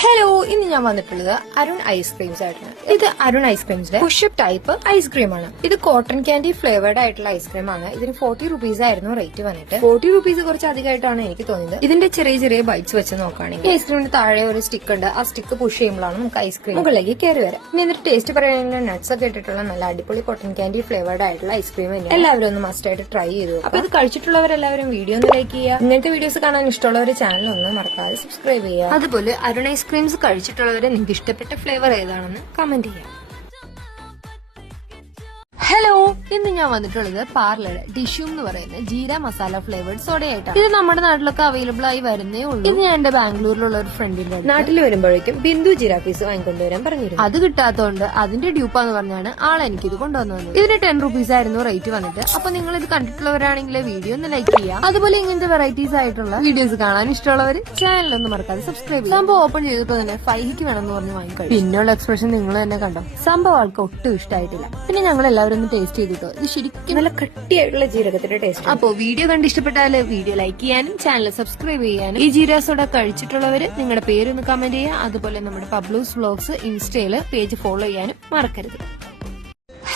Hello ഇന്ന് ഞാൻ വന്നിട്ടുള്ളത് അരുൺ ഐസ്ക്രീംസ് ആയിട്ടാണ്. ഇത് Arun ഐസ്ക്രീംസിന്റെ push up type ice cream ആണ്. ഇത് കോട്ടൺ ക്യാൻഡി ഫ്ലേവേർഡ് ആയിട്ടുള്ള ഐസ്ക്രീം ആണ്. ഇതിന് ഫോർട്ടി റുപ്പീസ് ആയിരുന്നു റേറ്റ് വന്നിട്ട്. ഫോർട്ടി റുപ്പീസ് കുറച്ച് അധികമായിട്ടാണ് എനിക്ക് തോന്നിയത്. ഇതിന്റെ ചെറിയ ചെറിയ ബൈറ്റ്സ് വെച്ച് നോക്കുകയാണെങ്കിൽ ഐസ്ക്രീമിന്റെ താഴെ ഒരു സ്റ്റിക്ക് ഉണ്ട്. ആ സ്റ്റിക്ക് പുഷ് ചെയ്യുമ്പോഴാണ് നമുക്ക് ഐസ്ക്രീം മുകളിലേക്ക് കയറി വരാം. ഇനി ഇതിന്റെ ടേസ്റ്റ് പറയുകയാണെങ്കിൽ നട്ട്സ് ഒക്കെ ഇട്ടിട്ടുള്ള നല്ല അടിപൊളി കോട്ടൺ ക്യാൻഡി ഫ്ലേവേർഡ് ആയിട്ടുള്ള ഐസ്ക്രീം തന്നെ എല്ലാവരും ഒന്ന് മസ്റ്റ് ആയിട്ട് ട്രൈ ചെയ്തു അപ്പൊ ഇത് കഴിച്ചിട്ടുള്ളവരെല്ലാവരും വീഡിയോ ഒന്ന് ലൈക്ക് ചെയ്യുക. ഇങ്ങനത്തെ വീഡിയോസ് കാണാൻ ഇഷ്ടമുള്ളവർ ചാനൽ ഒന്ന് മറക്കാതെ സബ്സ്ക്രൈബ് ചെയ്യുക. അതുപോലെ അരുൺ ഐസ്ക്രീംസ് കഴിച്ചിട്ടുള്ളവരെ നിങ്ങൾക്ക് ഇഷ്ടപ്പെട്ട ഫ്ലേവർ ഏതാണെന്ന് കമന്റ് ചെയ്യാം. ഹലോ ഇന്ന് ഞാൻ വന്നിട്ടുള്ളത് പാർലയുടെ ഡിഷ്യൂ എന്ന് പറയുന്ന ജീര മസാല ഫ്ലേവേർഡ് സോഡയായിട്ടാണ്. ഇത് നമ്മുടെ നാട്ടിലൊക്കെ അവൈലബിൾ ആയി വരുന്നേ ഉള്ളൂ. ഇത് ഞാൻ എന്റെ ബാംഗ്ലൂരിലുള്ള ഒരു ഫ്രണ്ടിന്റെ നാട്ടിൽ വരുമ്പോഴേക്കും ബിന്ദു ജീര പീസ് വാങ്ങിക്കൊണ്ടുവരാൻ പറഞ്ഞിരുന്നു. അത് കിട്ടാത്തതുകൊണ്ട് അതിന്റെ ഡ്യൂപ്പാന്ന് പറഞ്ഞാണ് ആൾ എനിക്കിത് കൊണ്ടുവന്നത് ഇതിന് ടെൻ റുപ്പീസ് ആയിരുന്നു റേറ്റ് വന്നിട്ട്. അപ്പൊ നിങ്ങൾ ഇത് കണ്ടിട്ടുള്ളവരാണെങ്കിൽ വീഡിയോ ഒന്ന് ലൈക്ക് ചെയ്യുക അതുപോലെ ഇങ്ങനത്തെ വെറൈറ്റീസ് ആയിട്ടുള്ള വീഡിയോസ് കാണാൻ ഇഷ്ടമുള്ളവർ ചാനൽ ഒന്ന് മറക്കാതെ സബ്സ്ക്രൈബ് ചെയ്യുക സംഭവം ഓപ്പൺ ചെയ്തപ്പോൾ തന്നെ ഫൈഹിക്ക് വേണമെന്ന് പറഞ്ഞ് വാങ്ങിക്കഴിഞ്ഞു. പിന്നെയുള്ള എക്സ്പ്രഷൻ നിങ്ങൾ തന്നെ കണ്ടോ? സംഭവം ആൾക്ക് ഒട്ടും ഇഷ്ടമായിട്ടില്ല. പിന്നെ ഞങ്ങൾ എല്ലാവരും ഒന്ന് ടേസ്റ്റ് ചെയ്തിട്ടോ ഇത് ശരിക്കും നല്ല കട്ടിയായിട്ടുള്ള ജീരകത്തിന്റെ ടേസ്റ്റ് അപ്പോ വീഡിയോ കണ്ട് ഇഷ്ടപ്പെട്ടാൽ വീഡിയോ ലൈക്ക് ചെയ്യാനും ചാനൽ സബ്സ്ക്രൈബ് ചെയ്യാനും ഈ ജീര സോഡ കഴിച്ചിട്ടുള്ളവര് നിങ്ങളുടെ പേരൊന്ന് കമന്റ് ചെയ്യുക. അതുപോലെ നമ്മുടെ പബ്ലൂസ് വ്ലോഗ്സ് ഇൻസ്റ്റയിൽ പേജ് ഫോളോ ചെയ്യാനും മറക്കരുത്.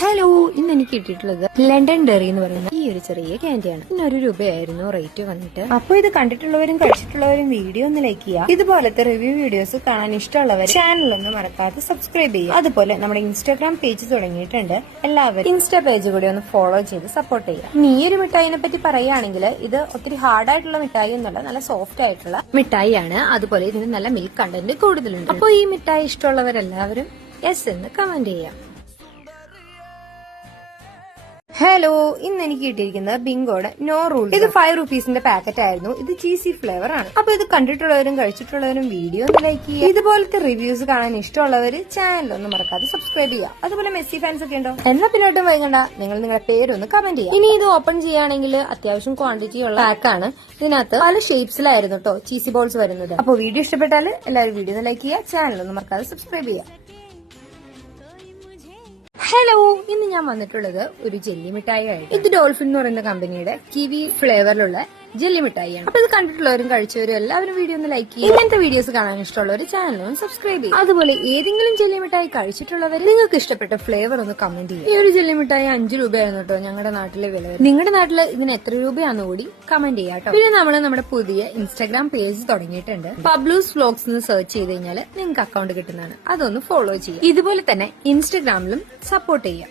ഹലോ ഇന്ന് എനിക്ക് കിട്ടിയിട്ടുള്ളത് ലണ്ടൻ ഡെറി എന്ന് പറയുന്ന ഈ ഒരു ചെറിയ ക്യാൻഡിയാണ് ഇന്ന് ഒരു രൂപയായിരുന്നു റേറ്റ് വന്നിട്ട്. അപ്പൊ ഇത് കണ്ടിട്ടുള്ളവരും കഴിച്ചിട്ടുള്ളവരും വീഡിയോ ഒന്ന് ലൈക്ക് ചെയ്യുക. ഇതുപോലത്തെ റിവ്യൂ വീഡിയോസ് കാണാൻ ഇഷ്ടമുള്ളവർ ചാനൽ ഒന്ന് മറക്കാതെ സബ്സ്ക്രൈബ് ചെയ്യുക. അതുപോലെ നമ്മുടെ ഇൻസ്റ്റാഗ്രാം പേജ് തുടങ്ങിയിട്ടുണ്ട്. എല്ലാവരും ഇൻസ്റ്റാ പേജ് കൂടി ഒന്ന് ഫോളോ ചെയ്ത് സപ്പോർട്ട് ചെയ്യുക. ഈ ഒരു മിഠായിനെ പറ്റി പറയുകയാണെങ്കിൽ ഇത് ഒത്തിരി ഹാർഡ് ആയിട്ടുള്ള മിഠായി എന്നല്ല നല്ല സോഫ്റ്റ് ആയിട്ടുള്ള മിഠായിയാണ്. അതുപോലെ ഇതിന് നല്ല മിൽക്ക് കണ്ടന്റ് കൂടുതലുണ്ട്. അപ്പോൾ ഈ മിഠായി ഇഷ്ടമുള്ളവരെല്ലാവരും യെസ് എന്ന് കമന്റ് ചെയ്യാം ഹലോ ഇന്ന് എനിക്ക് കിട്ടിയിരിക്കുന്നത് ബിങ്കോയുടെ നോ റൂൾ ഇത് ഫൈവ് റുപ്പീസിന്റെ പാക്കറ്റ് ആയിരുന്നു. ഇത് ചീസി ഫ്ലേവർ ആണ്. അപ്പൊ ഇത് കണ്ടിട്ടുള്ളവരും കഴിച്ചിട്ടുള്ളവരും വീഡിയോ ഒന്ന് ലൈക്ക് ചെയ്യുക. ഇതുപോലത്തെ റിവ്യൂസ് കാണാൻ ഇഷ്ടമുള്ളവർ ചാനൽ ഒന്ന് മറക്കാതെ സബ്സ്ക്രൈബ് ചെയ്യുക. അതുപോലെ മെസ്സി ഫാൻസ് ഒക്കെ ഉണ്ടോ? എന്ന പിന്നോട്ടും വൈകണ്ട. നിങ്ങൾ നിങ്ങളുടെ പേരൊന്ന് കമന്റ് ചെയ്യുക. ഇനി ഇത് ഓപ്പൺ ചെയ്യുകയാണെങ്കിൽ അത്യാവശ്യം ക്വാണ്ടിറ്റി ഉള്ള പാക്കാണ് ഇതിനകത്ത് പല ഷേപ്സിലായിരുന്നു കേട്ടോ ചീസി ബോൾസ് വരുന്നത്. അപ്പോൾ വീഡിയോ ഇഷ്ടപ്പെട്ടാൽ എല്ലാവരും വീഡിയോ ഒന്ന് ലൈക്ക് ചെയ്യുക. ചാനൽ ഒന്ന് മറക്കാതെ സബ്സ്ക്രൈബ് ചെയ്യുക. ഹലോ ഇന്ന് ഞാൻ വന്നിട്ടുള്ളത് ഒരു ജെല്ലി മിഠായി ആയിട്ട് ഇത് ഡോൾഫിൻ എന്ന് പറയുന്ന കമ്പനിയുടെ കിവി ഫ്ലേവറിലുള്ള ജെല്ലി മിഠായിയാണ് അപ്പൊ ഇത് കണ്ടിട്ടുള്ളവരും കഴിച്ചവരും എല്ലാവരും വീഡിയോ ഒന്ന് ലൈക്ക് ചെയ്യും ഇങ്ങനത്തെ വീഡിയോസ് കാണാൻ ഇഷ്ടമുള്ളവർ ചാനലും സബ്സ്ക്രൈബ് ചെയ്യും അതുപോലെ ഏതെങ്കിലും ജെല്ലി മിഠായി കഴിച്ചിട്ടുള്ളവർ നിങ്ങൾക്ക് ഇഷ്ടപ്പെട്ട ഫ്ലേവർ ഒന്ന് കമന്റ് ചെയ്യും ഈ ഒരു ജെല്ലി മിഠായി അഞ്ച് രൂപയായിരുന്നു കേട്ടോ ഞങ്ങളുടെ നാട്ടിലെ വില നിങ്ങളുടെ നാട്ടിൽ ഇതിന് എത്ര രൂപയാണെന്ന് കൂടി കമന്റ് ചെയ്യാം പിന്നെ നമ്മൾ നമ്മുടെ പുതിയ ഇൻസ്റ്റാഗ്രാം പേജ് തുടങ്ങിയിട്ടുണ്ട്. പബ്ലൂസ് വ്ലോഗ്സ് എന്ന് സെർച്ച് ചെയ്ത് കഴിഞ്ഞാൽ നിങ്ങൾക്ക് അക്കൗണ്ട് കിട്ടുന്നതാണ്. അതൊന്ന് ഫോളോ ചെയ്യാം ഇതുപോലെ തന്നെ ഇൻസ്റ്റാഗ്രാമിലും സപ്പോർട്ട് ചെയ്യാം